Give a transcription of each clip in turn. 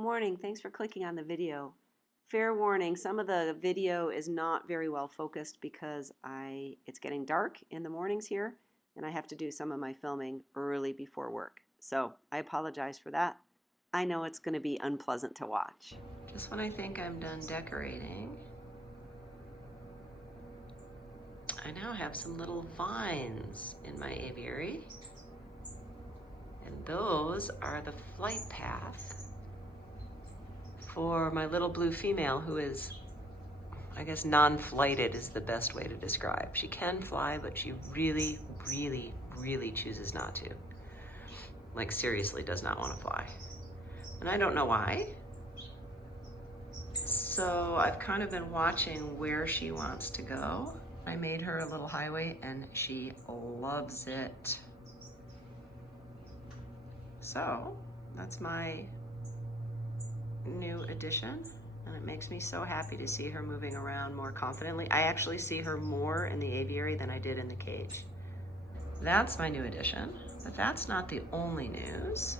morning. Thanks for clicking on the video. Fair warning, some of the video is not very well focused because it's getting dark in the mornings here and I have to do some of my filming early before work. So I apologize for that. I know it's going to be unpleasant to watch. Just when I think I'm done decorating, I now have some little vines in my aviary. And those are the flight path for my little blue female, who is, I guess, non-flighted is the best way to describe. She can fly, but she really, really, really chooses not to. Like, seriously does not want to fly. And I don't know why. So I've kind of been watching where she wants to go. I made her a little highway and she loves it. So that's my new addition, and it makes me so happy to see her moving around more confidently. I actually see her more in the aviary than I did in the cage. That's my new addition, but that's not the only news.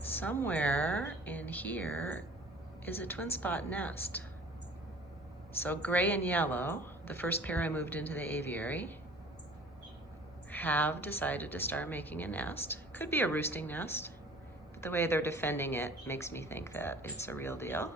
Somewhere in here is a twin spot nest. So gray and yellow, the first pair I moved into the aviary, have decided to start making a nest. Could be a roosting nest. The way they're defending it makes me think that it's a real deal.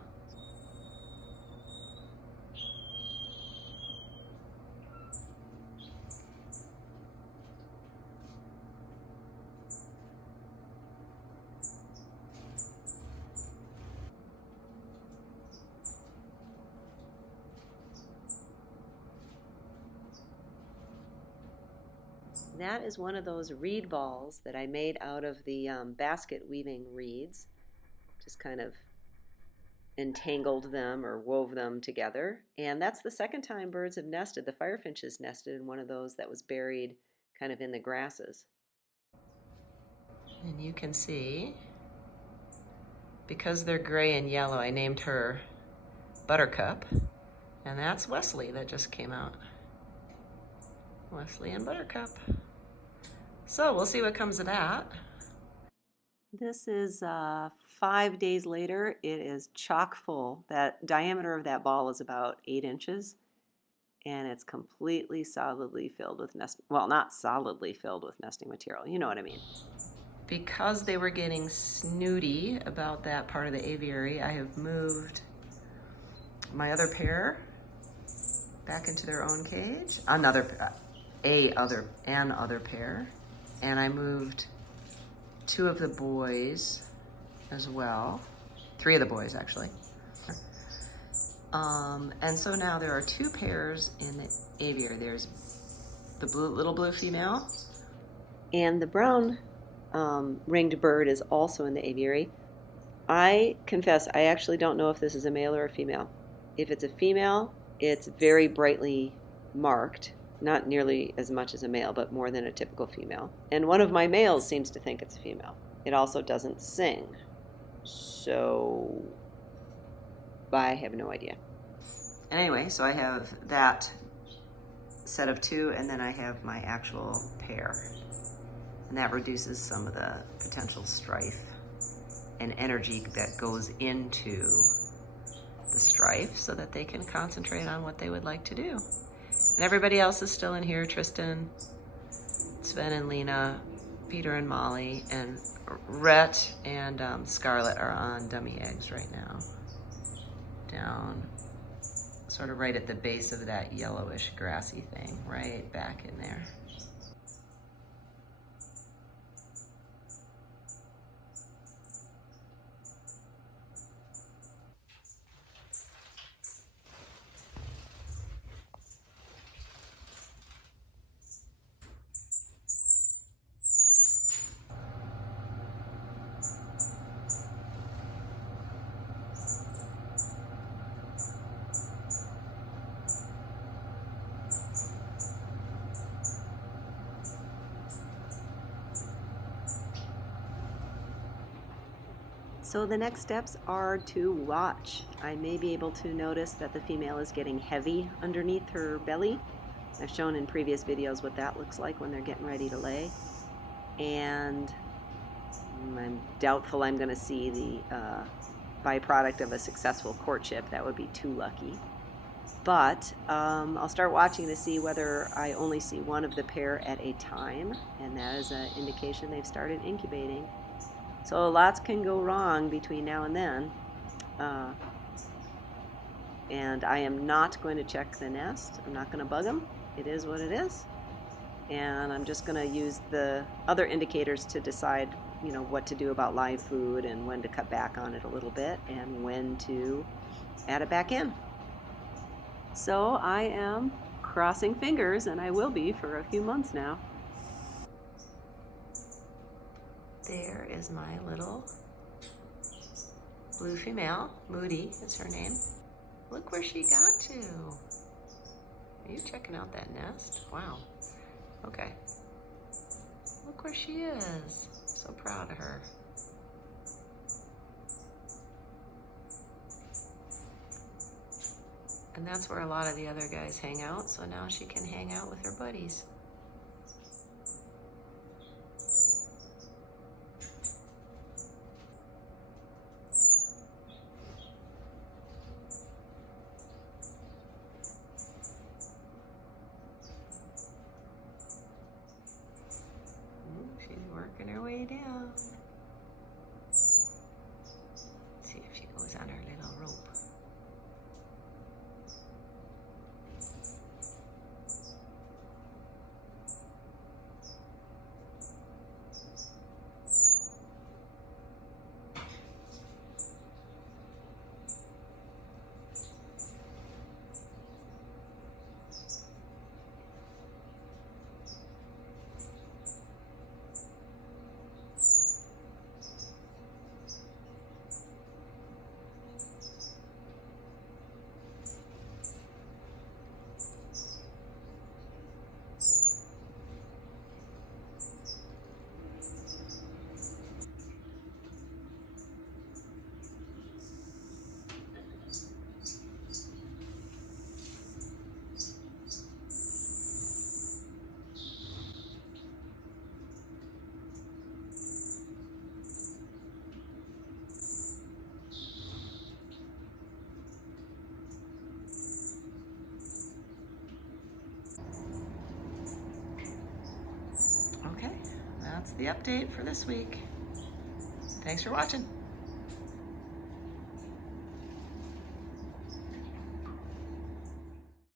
That is one of those reed balls that I made out of the basket weaving reeds. Just kind of entangled them or wove them together. And that's the second time birds have nested. The firefinches nested in one of those that was buried kind of in the grasses. And you can see, because they're gray and yellow, I named her Buttercup. And that's Wesley that just came out. Wesley and Buttercup. So we'll see what comes of that. This is 5 days later. It is chock full. That diameter of that ball is about 8 inches, and it's completely solidly filled with not solidly filled with nesting material. You know what I mean. Because they were getting snooty about that part of the aviary, I have moved my other pair back into their own cage. An other pair. And I moved 2 of the boys as well. 3 of the boys, actually. And so now there are 2 pairs in the aviary. There's the little blue female, and the brown ringed bird is also in the aviary. I confess, I actually don't know if this is a male or a female. If it's a female, it's very brightly marked. Not nearly as much as a male, but more than a typical female. And one of my males seems to think it's a female. It also doesn't sing. So I have no idea. And anyway, so I have that set of 2, and then I have my actual pair. And that reduces some of the potential strife and energy that goes into the strife so that they can concentrate on what they would like to do. And everybody else is still in here. Tristan, Sven and Lena, Peter and Molly, and Rhett and Scarlett are on dummy eggs right now. Down, sort of right at the base of that yellowish grassy thing, right back in there. So the next steps are to watch. I may be able to notice that the female is getting heavy underneath her belly. I've shown in previous videos what that looks like when they're getting ready to lay. And I'm doubtful I'm going to see the byproduct of a successful courtship. That would be too lucky. But I'll start watching to see whether I only see one of the pair at a time, and that is an indication they've started incubating. So lots can go wrong between now and then. And I am not going to check the nest. I'm not going to bug them. It is what it is. And I'm just going to use the other indicators to decide, what to do about live food and when to cut back on it a little bit and when to add it back in. So I am crossing fingers, and I will be for a few months now. There is my little blue female. Moody is her name. Look where she got to. Are you checking out that nest? Wow. Okay. Look where she is. So proud of her. And that's where a lot of the other guys hang out, so now she can hang out with her buddies. She's working her way down. See if she goes on her little rope. Okay, that's the update for this week. Thanks for watching.